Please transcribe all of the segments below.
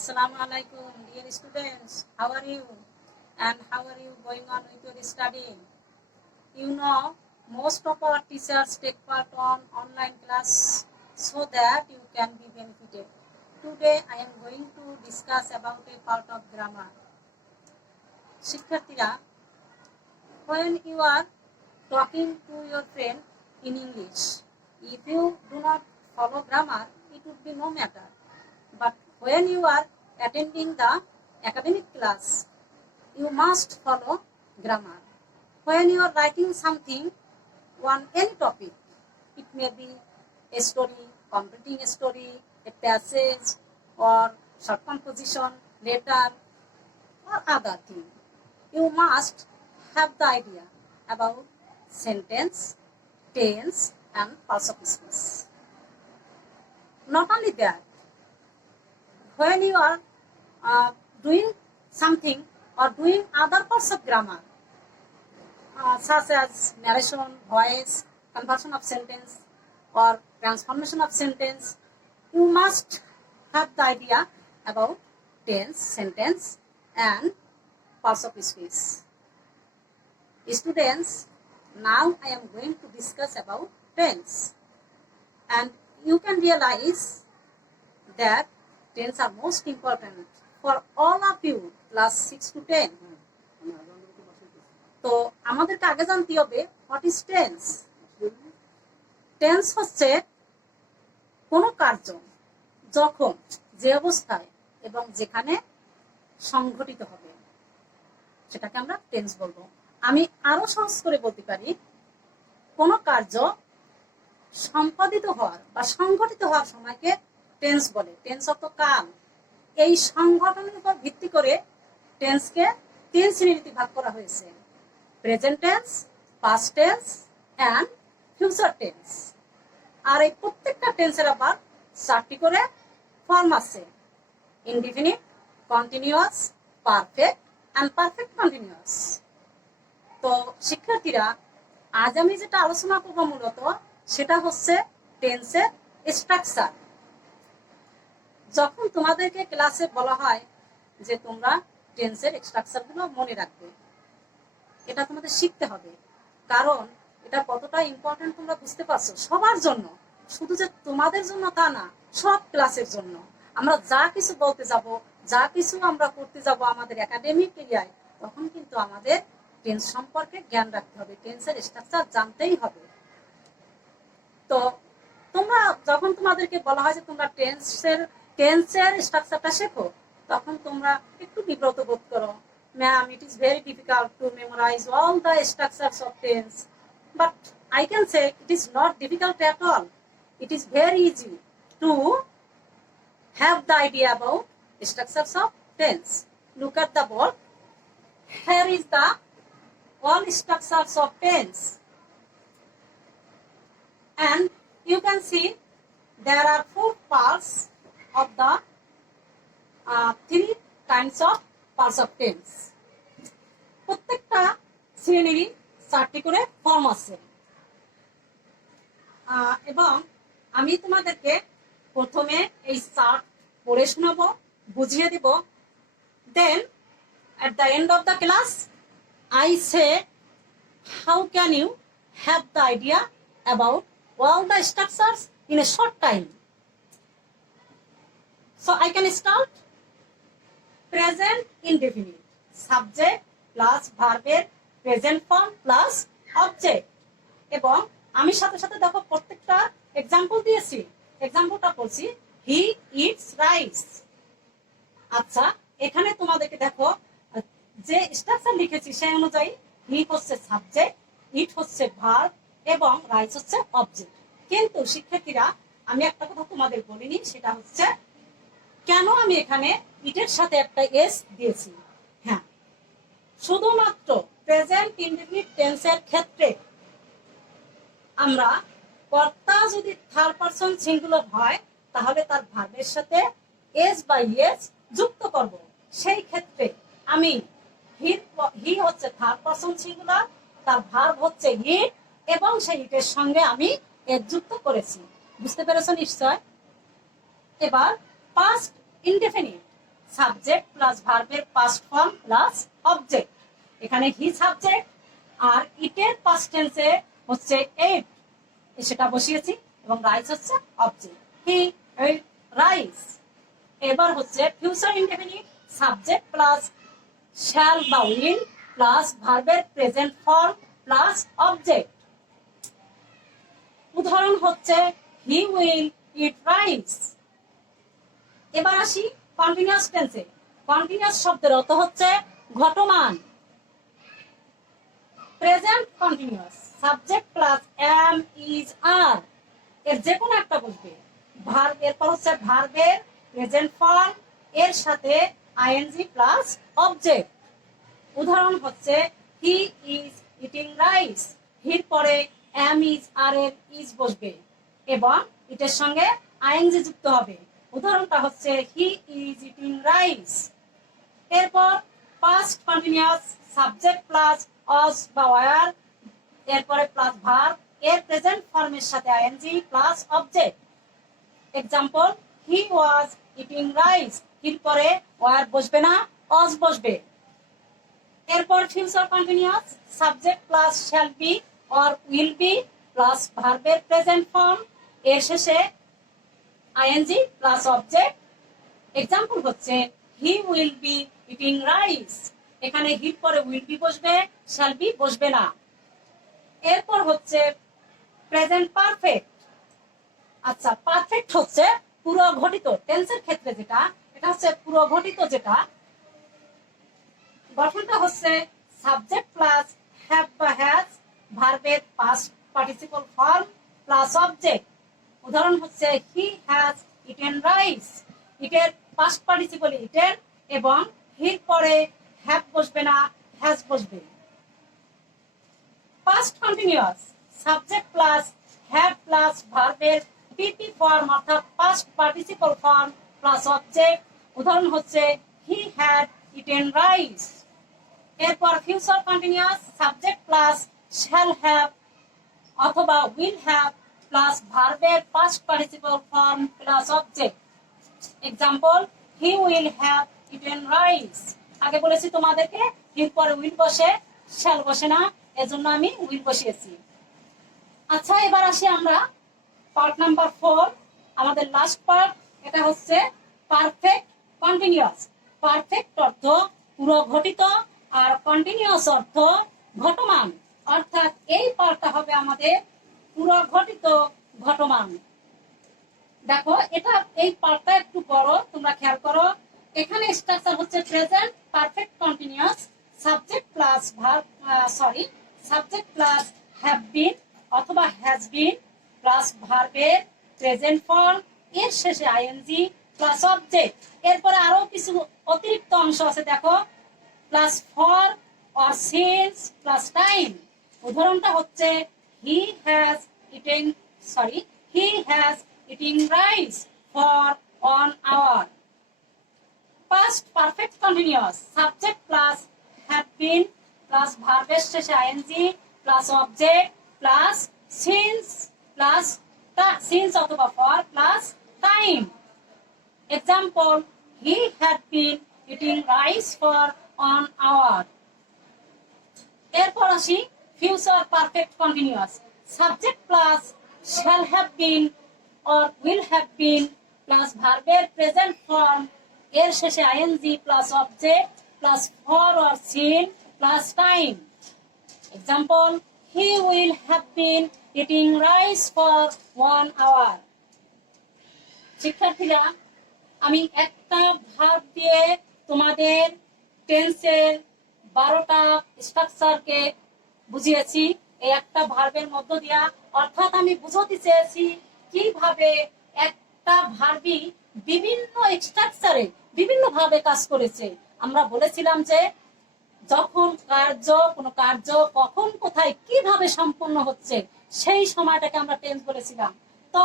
Assalamu alaikum, dear students. How are you? And how are you going on with your studying? You know, most of our teachers take part on online class so that you can be benefited. Today, I am going to discuss about a part of grammar. শিক্ষার্থীরা, when you are talking to your friend in English, if you do not follow grammar, it would be no matter. But when you are attending the academic class, you must follow grammar. When you are writing something on any topic, it may be a story, completing a story, a passage, or short composition, letter, or other thing, you must have the idea about sentence, tense, and parts of speech. Not only that, when you are doing something or doing other parts of grammar, such as narration, voice, conversion of sentence, or transformation of sentence, you must have the idea about tense, sentence, and parts of speech. Students, now I am going to discuss about tense, and you can realize that tense are most important for all of you class 6 to 10. তো আমাদেরকে আগে জানতে হবে what is tense. Tense হচ্ছে কোন কার্য যখন, যে অবস্থায় এবং যেখানে সংঘটিত হবে সেটাকে আমরা টেন্স বলবো। আমি আরো সহজ করে বলতে পারি, কোন কার্য সম্পাদিত হওয়ার বা সংঘটিত হওয়ার সময়কে টেন্স বলে। টেন্স অর্থ কাল। এই সংঘটনের উপর ভিত্তি করে টেন্সকে 3 শ্রেণীতে ভাগ করা হয়েছে: present tense, past tense, and future tense. আর এই প্রত্যেকটা টেন্সের আবার 4টি করে ফর্ম আছে: indefinite, continuous, perfect, and perfect continuous. তো শিক্ষার্থীরা, আজ আমি যেটা আলোচনা করব মূলত সেটা হচ্ছে টেন্সের স্ট্রাকচার। যখন তোমাদেরকে ক্লাসে বলা হয় যে তোমরা টেন্সের স্ট্রাকচার গুলো মনে রাখবে, এটা তোমাদের শিখতে হবে, কারণ এটা কতটা ইম্পর্টেন্ট তোমরা বুঝতে পারছো সবার জন্য। শুধু যে তোমাদের জন্য তা না, সব ক্লাসের জন্য। আমরা যা কিছু বলতে যাব, যা কিছু আমরা করতে যাব আমাদের একাডেমিক এরিয়ায়, তখন কিন্তু আমাদের টেন্স সম্পর্কে জ্ঞান রাখতে হবে, টেন্সের স্ট্রাকচার জানতেই হবে। তো তোমরা যখন তোমাদেরকে বলা হয় যে তোমরা টেন্সের স্ট্রাকচারটা শেখো, তখন তোমরা একটু বিব্রত বোধ করো। Ma'am, it is very difficult to memorise all the structures of tense. But I can say it is not difficult at all. It is very easy to have the idea about structures of tense. Look at the board. Here is the all structures of tense, and you can see there are 4 parts of the 3 kinds of parts of tense. প্রত্যেকটা শ্রেণীর 4টি করে form আছে, এবং আমি তোমাদেরকে প্রথমে এই চার্ট পড়ে শোনাবো, বুঝিয়ে দেব। দেন at the end of the class I say, how can you have the idea about all the structures in a short time? So I can start. Present indefinite, subject plus verb present form plus object, এবং আমি সাথে সাথে দেখো প্রত্যেকটা example দিয়েছি। এক্সাম্পলটা বলছি, he eats rice। আচ্ছা, এখানে তোমাদেরকে দেখো যে স্ট্রাকচার লিখেছি সেই অনুযায়ী হি হচ্ছে সাবজেক্ট, ইট হচ্ছে ভার্ব, এবং রাইস হচ্ছে অবজেক্ট। কিন্তু শিক্ষার্থীরা, আমি একটা কথা তোমাদের বলিনি, সেটা হচ্ছে কেন আমি এখানে ইটের সাথে একটা এস দিয়েছি। হ্যাঁ, শুধুমাত্র প্রেজেন্ট ইনডেফিনিট টেন্সের ক্ষেত্রে আমরা কর্তা যদি থার্ড পারসন সিঙ্গুলার হয়, তাহলে তার ভার্বের সাথে এস বা ইয়েস যুক্ত করব। সেই ক্ষেত্রে আমি হি হচ্ছে থার্ড পারসন সিঙ্গুলার, তার ভার্ব হচ্ছে ইট, এবং সেই ইটের সঙ্গে আমি এস যুক্ত করেছি। বুঝতে পেরেছো নিশ্চয়? এবার পাস্ট ইনডেফিনিট, সাবজেক্ট প্লাস ভার্বের পাস্ট ফর্ম প্লাস অবজেক্ট। এখানে হি সাবজেক্ট আর ইটের পাস্ট টেন্সে হচ্ছে এট, সেটা বসিয়েছি এবং রাইস হচ্ছে অবজেক্ট, হি রাইস। এবার হচ্ছে future indefinite subject plus shall বা উইল প্লাস ভার্বের প্রেজেন্ট ফর্ম প্লাস অবজেক্ট। উদাহরণ হচ্ছে হি উইল ইট রাইস। এবার আসি কন্টিনিউয়াস টেন্সে। কন্টিনিউয়াস শব্দের অর্থ হচ্ছে ঘটমান। Present continuous subject plus am is are, এর যে কোনো একটা বসবে। ভার্ব, এরপর হচ্ছে ভার্বের প্রেজেন্ট ফর্ম এর সাথে আইএনজি প্লাস অবজেক্ট। উদাহরণ হচ্ছে হি ইজ ইটিং রাইস, হির পরে এম ইজ আর এর ইজ বসবে এবং ইটের সঙ্গে আইএনজি যুক্ত হবে। উদাহরণটা হচ্ছে হি ইজ ইটিং রাইস। এরপর পাস্ট কন্টিনিউয়াস সাবজেক্ট প্লাস অস বা ওয়ার, এরপরে প্লাস ভার্ব এর প্রেজেন্ট ফর্মের সাথে ING plus object. Example he was eating rice, হির পরে ওয়ার বসবে না, অস বসবে। এরপর future continuous subject plus shall be or will be plus ভার্বের প্রেজেন্ট ফর্ম এর শেষে আইএনজি প্লাস অবজেক্ট। এক্সাম্পল হচ্ছে he will be eating rice, এখানে হির পরে উইল বি বসবে, শ্যাল বি বসবে না। এরপর হচ্ছে প্রেজেন্ট পারফেক্ট। আচ্ছা, পারফেক্ট হচ্ছে পুরো ঘটিত টেন্সের ক্ষেত্রে যেটা, এটা হচ্ছে পুরো ঘটিত, যেটা গঠনটা হচ্ছে সাবজেক্ট প্লাস হ্যাভ বা হ্যাজ ভার্বের past participle form plus object. উদাহরণ হচ্ছে হি হ্যাজ ইটেন রাইস, ইটের পাস্ট পার্টিসিপল ইটেন এবং হির পরে হ্যাভ বসবে না, হ্যাজ বসবে। Past continuous subject plus have plus ভার্বের পিপি ফর্ম অর্থাৎ past participle form plus object. উদাহরণ হচ্ছে হি হ্যাড ইটেন রাইস। এরপর future continuous subject plus shall have অথবা উইল হ্যাভ প্লাস ভার্বের past participle form plus object. Example he will have eaten rice. আগে বলেছি তোমাদেরকে হির পরে উইল বসে, শ্যাল বসে না, এজন্য আমি উইল বসিয়েছি। আচ্ছা, এবার আসি আমরা পার্ট নাম্বার 4, আমাদের লাস্ট পার্ট। এটা হচ্ছে পারফেক্ট কন্টিনিউয়াস। পারফেক্ট অর্থ পুরো ঘটিত আর কন্টিনিউয়াস অর্থ ঘটমান, অর্থাৎ এই পার্টটা হবে আমাদের পুরো ঘটিত ঘটমান। দেখো, এটা এই পার্টটা একটু বড়, তোমরা খেয়াল করো। এখানে স্ট্রাকচার হচ্ছে present perfect continuous subject plus verb, subject plus have বিন অথবা হ্যাজ বিন প্লাস ভার্বের প্রেজেন্ট ফর্ম এর শেষে আইএনজি প্লাস অবজেক্ট। এরপরে আরো কিছু অতিরিক্ত অংশ আছে, দেখো, plus for or since plus time. উদাহরণটা হচ্ছে he has eating rice for 1 hour। Past perfect continuous subject plus have been plus ভার্বের শেষে ING plus object plus since অথবা for plus time. Example he had been eating rice for 1 hour। এরপর আসি future perfect continuous subject plus shall have been or will have been plus ভার্বের present form এর শেষে ING plus object plus for or since plus time. Example he will have been eating rice for 1 hour। শিক্ষার্থীরা, আমি একটা verb দিয়ে তোমাদের টেন্সের 12টা স্ট্রাকচারকে বুঝিয়েছি। এই একটা ভার্বের মধ্য দিয়া, অর্থাৎ আমি বুঝাতে চেয়েছি কিভাবে একটা ভার্বই বিভিন্ন স্ট্রাকচারে বিভিন্ন ভাবে কাজ করেছে। আমরা বলেছিলাম যে যখন কোনো কার্য কখন কোথায় কিভাবে সম্পন্ন হচ্ছে সেই সময়টাকে আমরা টেন্স বলেছিলাম। তো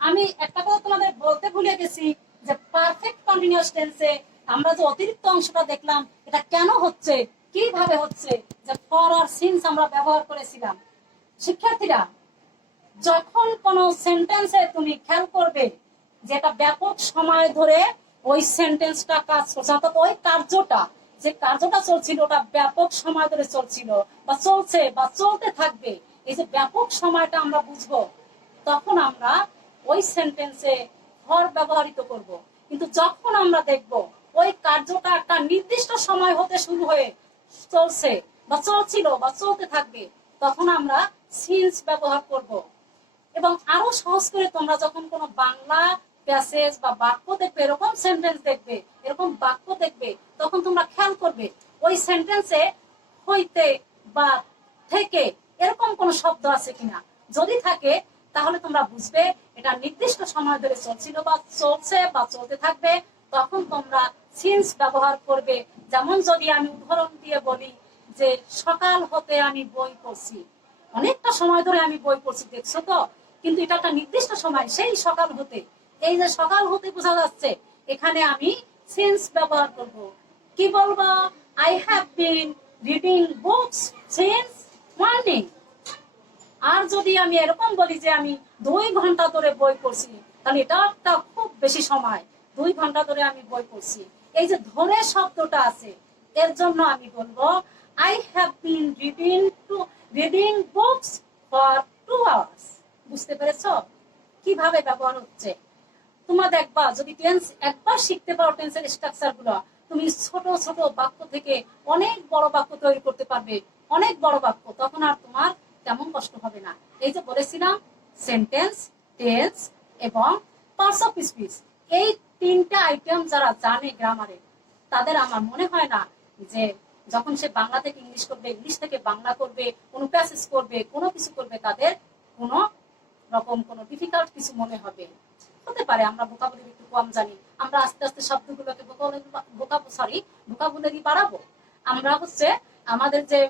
আমি একটা কথা তোমাদের বলতে ভুলে গেছি যে পারফেক্ট কন্টিনিউয়াস টেন্সে আমরা যে অতিরিক্ত অংশটা দেখলাম এটা কেন হচ্ছে, কিভাবে হচ্ছে, যে ফর আর সিন্স আমরা ব্যবহার করেছিলাম। শিক্ষার্থীরা, যখন কোনো সেন্টেন্সে তুমি খেয়াল করবে যে এটা ব্যাপক সময় ধরে ওই সেন্টেন্সটা কাজ করছে, অর্থাৎ ওই কার্যটা, যে কার্যটা চলছিল ওটা ব্যাপক সময় ধরে চলছিল বা চলছে বা চলতে থাকবে, এই যে ব্যাপক সময়টা আমরা বুঝবো, তখন আমরা ওই সেন্টেন্সে ফর ব্যবহৃত করব। কিন্তু যখন আমরা দেখব ওই কার্যটা একটা নির্দিষ্ট সময় হতে শুরু হয়ে চলছে বা চলছিল বা চলতে থাকবে, তখন আমরা সিন্স ব্যবহার করব। এবং আরো সহজ করে তোমরা যখন কোনো বাংলা প্যাসেজ বা বাক্য দেখবে, এরকম সেন্টেন্স দেখবে, এরকম বাক্য দেখবে, তখন তোমরা খেয়াল করবে ওই সেন্টেন্সে হইতে বা থেকে এরকম কোন শব্দ আছে কিনা। যদি থাকে তাহলে তোমরা বুঝবে এটা নির্দিষ্ট সময় ধরে চলছিল বা চলছে বা চলতে থাকবে, তখন তোমরা সিন্স ব্যবহার করবে। যেমন যদি আমি উদাহরণ দিয়ে বলি যে সকাল হতে আমি বই পড়ছি, অনেকটা সময় ধরে আমি বই পড়ছি, দেখছো তো, কিন্তু এটা একটা নির্দিষ্ট সময়, সেই সকাল হতে। এই যে সকাল হতে বোঝা যাচ্ছে, এখানে আমি সিন্স ব্যবহার করব। কি বলবো? I have been reading books since morning. আর যদি আমি এরকম বলি যে আমি 2 ঘন্টা ধরে বই পড়ছি, তাহলে এটা একটা খুব বেশি সময়, 2 ঘন্টা ধরে আমি বই পড়ছি। এই যে ধরে শব্দটা আছে, এর জন্য আমি বলবো I have been reading books for 2 hours. বুঝতে পেরেছো কিভাবে ব্যবহার হচ্ছে? তোমরা দেখবা যদি টেন্স একবার শিখতে পারো, টেন্সের স্ট্রাকচার গুলো, তুমি ছোট ছোট বাক্য থেকে অনেক বড় বাক্য তৈরি করতে পারবে, অনেক বড় বাক্য, তখন আর তোমার তেমন কষ্ট হবে না। এই যে বলেছিলাম সেন্টেন্স, টেন্স এবং পার্টস অফ স্পিচ, এই 3টা আইটেম যারা জানে গ্রামারে, তাদের আমার মনে হয় না যে যখন সে বাংলা থেকে ইংলিশ করবে, ইংলিশ থেকে বাংলা করবে, কোনো প্যাসেজ করবে, কোনো কিছু করবে, তাদের কোনো রকম কোনো ডিফিকাল্ট কিছু মনে হবে। হতে পারে আমরা ভোকাবুলারি একটু কম জানি, আমরা আস্তে আস্তে শব্দগুলোকে ভোকাবুলারি বাড়াবো। আমরা হচ্ছে আমাদের যে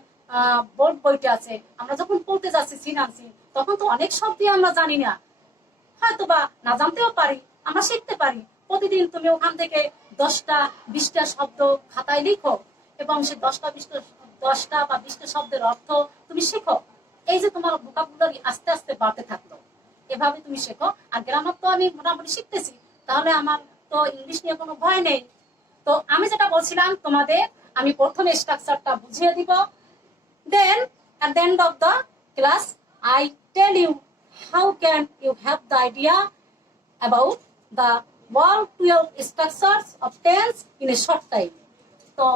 বোর্ড বইটা আছে, আমরা যখন পড়তে যাচ্ছি সিনান্সি, তখন তো অনেক শব্দই আমরা জানি না, হয়তো বা না জানতেও পারি, আমরা শিখতে পারি। প্রতিদিন তুমি ওখান থেকে 10টা 20টা শব্দ খাতায় লিখো এবং সেই 10টা বা 20টা শব্দের অর্থ তুমি শেখো। এই যে তোমার ভোকাবুলারি আস্তে আস্তে বাড়তে থাকলো, এভাবে তুমি শেখো। আর গ্রামার তো আমি মোটামুটি শিখতেছি, তাহলে আমার তো ইংলিশ নিয়ে কোনো ভয় নেই। তো আমি যেটা বলছিলাম তোমাদের, আমি প্রথমে স্ট্রাকচারটা বুঝিয়ে দিব, দেন at the end of the class I tell you how can you have the idea about the all 12 structures of tense in a short time. তো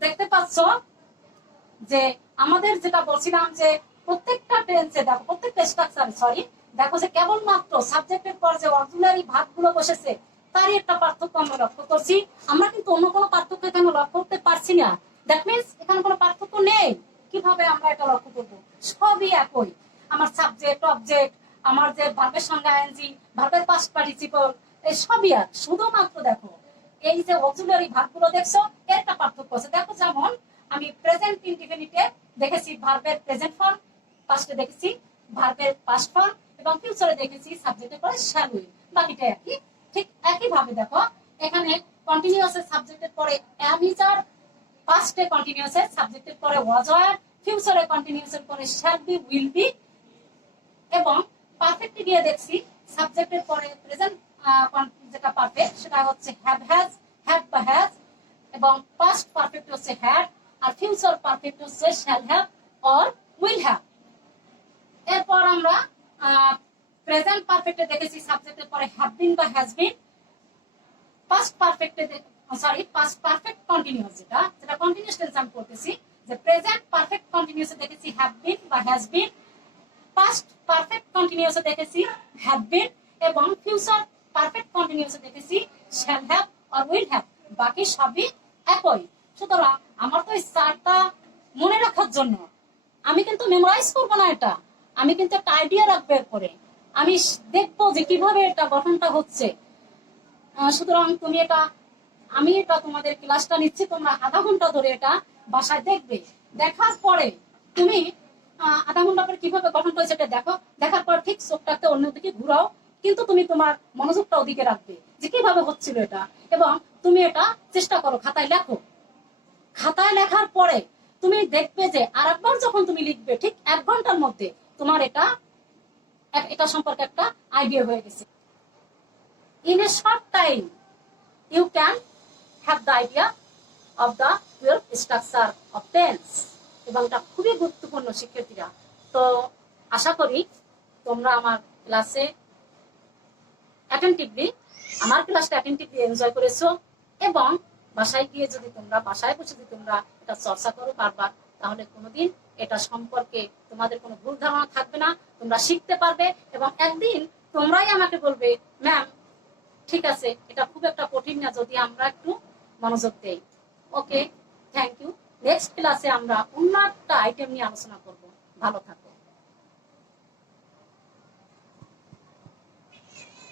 দেখতে পাচ্ছ যে আমাদের যেটা বলছিলাম যে প্রত্যেকটা টেন্সে দেখো, প্রত্যেকটা স্ট্রাকচারে দেখো যে কেবলমাত্র সাবজেক্টের পর যে অক্সিলারি ভার্বগুলো বসেছে, তারই একটা পার্থক্য আমরা লক্ষ্য করছি। আমরা কিন্তু অন্য কোনো পার্থক্য এখানে লক্ষ্য করতে পারছি না। দ্যাট মিনস এখানে কোনো পার্থক্য নেই। কিভাবে আমরা এটা লক্ষ্য করবো? সবই একই। আমার সাবজেক্ট, অবজেক্ট, আমার যে ভার্বের সঙ্গে আইএনজি, ভার্বের পাস্ট পার্টিসিপল, এই সবই এক। শুধুমাত্র দেখো এই যে অক্সিলারি ভার্বগুলো দেখছো, এর একটা পার্থক্য আছে। দেখো যেমন আমি প্রেজেন্ট ইনডিফিনিটে দেখেছি ভার্বের প্রেজেন্ট ফর্ম, পাস্টে দেখেছি ভার্বের পাস্ট ফর্ম, এবং ফিউচারে দেখেছি সাবজেক্টের পরে শ্যাল উইল। বাকিটা একই। ঠিক একই ভাবে দেখো এখানে কন্টিনিউয়াসের সাবজেক্টের পরে am is are, পাস্টে কন্টিনিউয়াসের সাবজেক্টের পরে was were, ফিউচারে কন্টিনিউয়াসের পরে shall be will be, এবং পারফেক্টে গিয়ে দেখছি সাবজেক্টের পরে প্রেজেন্ট যেটা পারফেক্ট সেটা হচ্ছে হ্যাভ হ্যাজ, হ্যাড বা হ্যাজ, এবং পাস্ট পারফেক্ট হচ্ছে হ্যাড, আর ফিউচার পারফেক্ট হচ্ছে shall have or will have. এরপর আমরা প্রেজেন্ট পারফেক্টে দেখেছি সাবজেক্টের পরে হ্যাভ বিন বা হ্যাজ বিন। পাস্ট পারফেক্টে পাস্ট পারফেক্ট কন্টিনিউয়াস যেটা কন্টিনিউয়াস টেন্স আমি করতেছি, যে প্রেজেন্ট পারফেক্ট কন্টিনিউয়াসে দেখেছি হ্যাভ বিন বা হ্যাজ বিন, পাস্ট পারফেক্ট কন্টিনিউয়াসে দেখেছি হ্যাভ বিন, এবং ফিউচার পারফেক্ট কন্টিনিউয়াসে দেখেছি shall have or will have. বাকি সবই একই। সুতরাং আমার তো এই 4টা মনে রাখার জন্য আমি কিন্তু মেমোরাইজ করবো না, এটা আমি কিন্তু একটা আইডিয়া রাখবো। এরপরে আমি দেখবো যে কিভাবে এটা গঠনটা হচ্ছে। সুতরাং তুমি আমি এটা তোমাদের ক্লাসটা নিচ্ছি, তোমরা আধা ঘন্টা ধরে এটা বাসায় দেখবে। দেখার পরে তুমি আধা ঘন্টা পরে কিভাবে গঠন হয়েছে এটা দেখো। দেখার পর ঠিক চোখটাকে অন্যদিকে ঘুরাও, কিন্তু তুমি তোমার মনোযোগটা ওদিকে রাখবে যে কিভাবে হচ্ছিল এটা, এবং তুমি এটা চেষ্টা করো, খাতায় লেখো। খাতায় লেখার পরে তুমি দেখবে যে আরেকবার যখন তুমি লিখবে ঠিক 1 ঘন্টার মধ্যে তোমার এটা সম্পর্কে একটা আইডিয়া হয়ে গেছে। In a short time you can have the idea of the 12 structure of tense. এবং এটা খুবই গুরুত্বপূর্ণ শিক্ষার্থীরা। তো আশা করি তোমরা আমার ক্লাসে অ্যাটেন্টিভলি আমার ক্লাসটা অ্যাটেন্টিভলি এনজয় করেছো, এবং বাসায় গিয়ে যদি তোমরা বাসায় বসে যদি তোমরা এটা চর্চা করো বারবার, তাহলে কোনোদিন এটা সম্পর্কে তোমাদের কোনো ভুল ধারণা থাকবে না, তোমরা শিখতে পারবে, এবং একদিন তোমরাই আমাকে বলবে ম্যাম ঠিক আছে এটা খুব একটা কঠিন না যদি আমরা একটু মনোযোগ দেই। ওকে, থ্যাংক ইউ। নেক্সট ক্লাসে আমরা অন্য একটা আইটেম নিয়ে আলোচনা করব। ভালো থাকো।